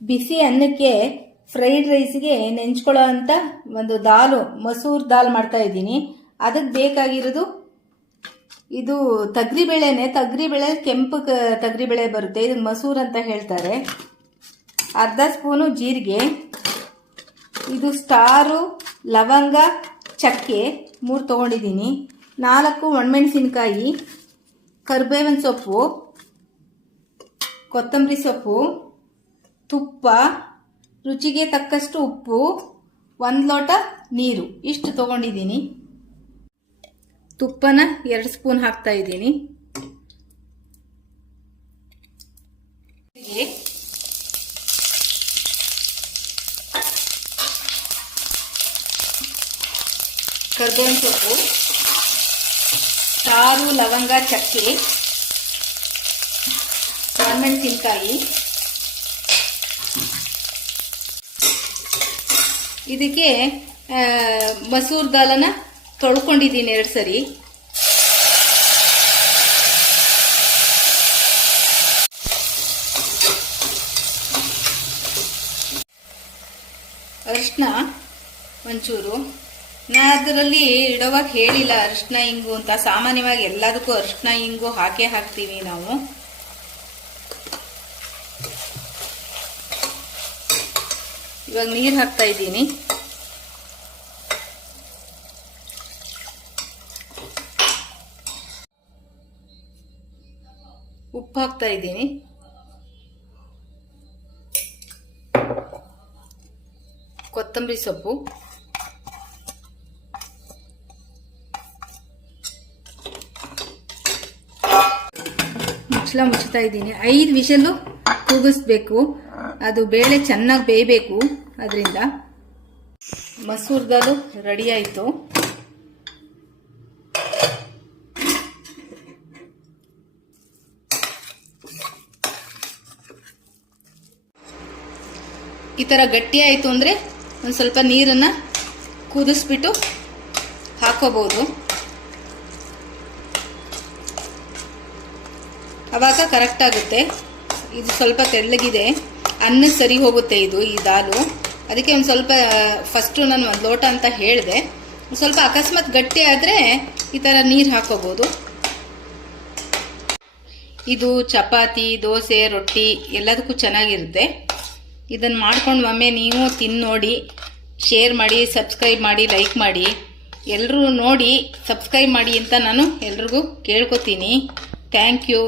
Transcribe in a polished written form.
ಬಿಸಿ ಅನ್ನಕ್ಕೆ ಫ್ರೈಡ್ ರೈಸ್ಗೆ ನೆಂಚ್ಕೊಳ್ಳೋ ಅಂತ ಒಂದು ದಾಲು ಮಸೂರ್ ದಾಲ್ ಮಾಡ್ತಾ ಇದ್ದೀನಿ. ಅದಕ್ಕೆ ಬೇಕಾಗಿರೋದು ಇದು ತೊಗರಿಬೇಳೆನೆ. ತೊಗರಿಬೇಳೆ ಕೆಂಪು ತೊಗರಿಬೇಳೆ ಬರುತ್ತೆ, ಇದು ಮಸೂರ್ ಅಂತ ಹೇಳ್ತಾರೆ. ಅರ್ಧ ಸ್ಪೂನು ಜೀರಿಗೆ, ಇದು ಸ್ಟಾರು, ಲವಂಗ, ಚಕ್ಕೆ 3 ತೊಗೊಂಡಿದ್ದೀನಿ. 4 ಒಣಮೆಣಸಿನ್ಕಾಯಿ, ಕರಿಬೇವಿನ ಸೊಪ್ಪು, ಕೊತ್ತಂಬರಿ ಸೊಪ್ಪು, ತುಪ್ಪ, ರುಚಿಗೆ ತಕ್ಕಷ್ಟು ಉಪ್ಪು, 1 ಲೋಟ ನೀರು, ಇಷ್ಟು ತೊಗೊಂಡಿದ್ದೀನಿ. ತುಪ್ಪನ 2 ಸ್ಪೂನ್ ಹಾಕ್ತಾ ಇದ್ದೀನಿ. ಕರಿಬೇವಿನ ಸೊಪ್ಪು, ಸ್ಟಾರು, ಲವಂಗ, ಚಕ್ಕೆ, ಒಣಮೆಣಸಿನ್ಕಾಯಿ. ಇದಕ್ಕೆ ಮಸೂರ್ ದಾಲನ್ನ ತೊಳ್ಕೊಂಡಿದ್ದೀನಿ 2 ಸರಿ. ಅರಿಶಿನ ಒಂಚೂರು. ನಾ ಅದರಲ್ಲಿ ಇಡುವಾಗ ಹೇಳಿಲ್ಲ ಅರಿಶಿನ ಹಿಂಗು ಅಂತ. ಸಾಮಾನ್ಯವಾಗಿ ಎಲ್ಲದಕ್ಕೂ ಅರಿಶಿನ ಹಿಂಗು ಹಾಕ್ತೀವಿ ನಾವು. ಇವಾಗ ನೀರು ಹಾಕ್ತಾ ಇದ್ದೀನಿ. ಉಪ್ಪು ಹಾಕ್ತಾ ಇದ್ದೀನಿ. ಕೊತ್ತಂಬರಿ ಸೊಪ್ಪು, ಮುಚ್ಚುತ್ತಾ ಇದ್ದೀನಿ. 5 ವಿಷಲು ಕೂಗಿಸ್ಬೇಕು. ಅದು ಬೇಳೆ ಚೆನ್ನಾಗಿ ಬೇಯಬೇಕು. ಅದರಿಂದ ಮಸೂರ್ ದಾಲು ರೆಡಿ ಆಯಿತು. ಈ ಥರ ಗಟ್ಟಿ ಆಯಿತು ಅಂದರೆ ಒಂದು ಸ್ವಲ್ಪ ನೀರನ್ನು ಕುದಿಸ್ಬಿಟ್ಟು ಹಾಕೋಬಹುದು. ಆವಾಗ ಕರೆಕ್ಟ್ ಆಗುತ್ತೆ. ಇದು ಸ್ವಲ್ಪ ತೆಳ್ಳಗಿದೆ, ಅನ್ನ ಸರಿ ಹೋಗುತ್ತೆ ಇದು ಈ ದಾಲು. ಅದಕ್ಕೆ ಒಂದು ಸ್ವಲ್ಪ ಫಸ್ಟು ನಾನು 1 ಲೋಟ ಅಂತ ಹೇಳಿದೆ. ಸ್ವಲ್ಪ ಅಕಸ್ಮಾತ್ ಗಟ್ಟಿ ಆದರೆ ಈ ಥರ ನೀರು ಹಾಕೋಬಹುದು. ಇದು ಚಪಾತಿ, ದೋಸೆ, ರೊಟ್ಟಿ ಎಲ್ಲದಕ್ಕೂ ಚೆನ್ನಾಗಿರುತ್ತೆ. ಇದನ್ನು ಮಾಡ್ಕೊಂಡು ಒಮ್ಮೆ ನೀವು ತಿಂದು ನೋಡಿ, ಶೇರ್ ಮಾಡಿ, ಸಬ್ಸ್ಕ್ರೈಬ್ ಮಾಡಿ, ಲೈಕ್ ಮಾಡಿ. ಎಲ್ಲರೂ ನೋಡಿ ಸಬ್ಸ್ಕ್ರೈಬ್ ಮಾಡಿ ಅಂತ ನಾನು ಎಲ್ರಿಗೂ ಕೇಳ್ಕೊತೀನಿ. Thank you.